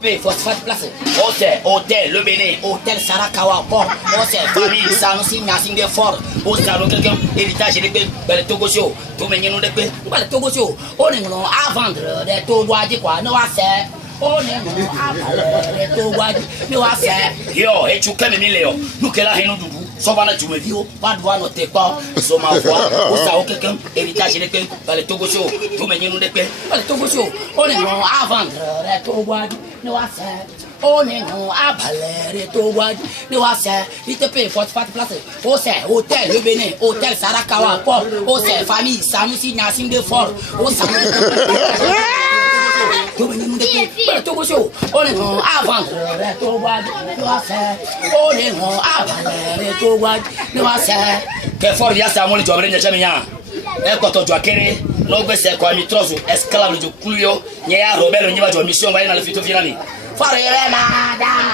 Phosphate place. Hôtel, Le Bénin, hôtel Sarakawa, port, hôtel, famille, Sanusi, Nassing de Fort, hôtel, quelqu'un, héritage de paix, le Togosio, tout le monde de paix, le Togosio, on est à vendre des Togois, quoi, no assez. On est à vendre des Togois, no assez. Yo, et tu connais Miléo, nous que la haine nous doudou, sauvana tu me vis, pas de voir notre pas, sur ma voix, ou ça, quelqu'un, héritage de paix, le Togosio, tout le monde de paix, le Togosio, on est à vendre des Togois. No ase, on est non à Valérie Togois, no ase, il te paye Phosphate place, hôtel Le Bénin, hôtel Sarakawa, port, hôtel famille, Sanusi, Nassing de Fort, on est non à vendre Togois, no ase, on est non à Valérie Togois, no ase, que fort il y a ça, mon job, rien jamais rien. Quand on doit créer, nous baissons quoi, mitrozo, esclave de Coulio, Nia Robert, on y va de mission, on va y aller dans le futur final. Forever, madame.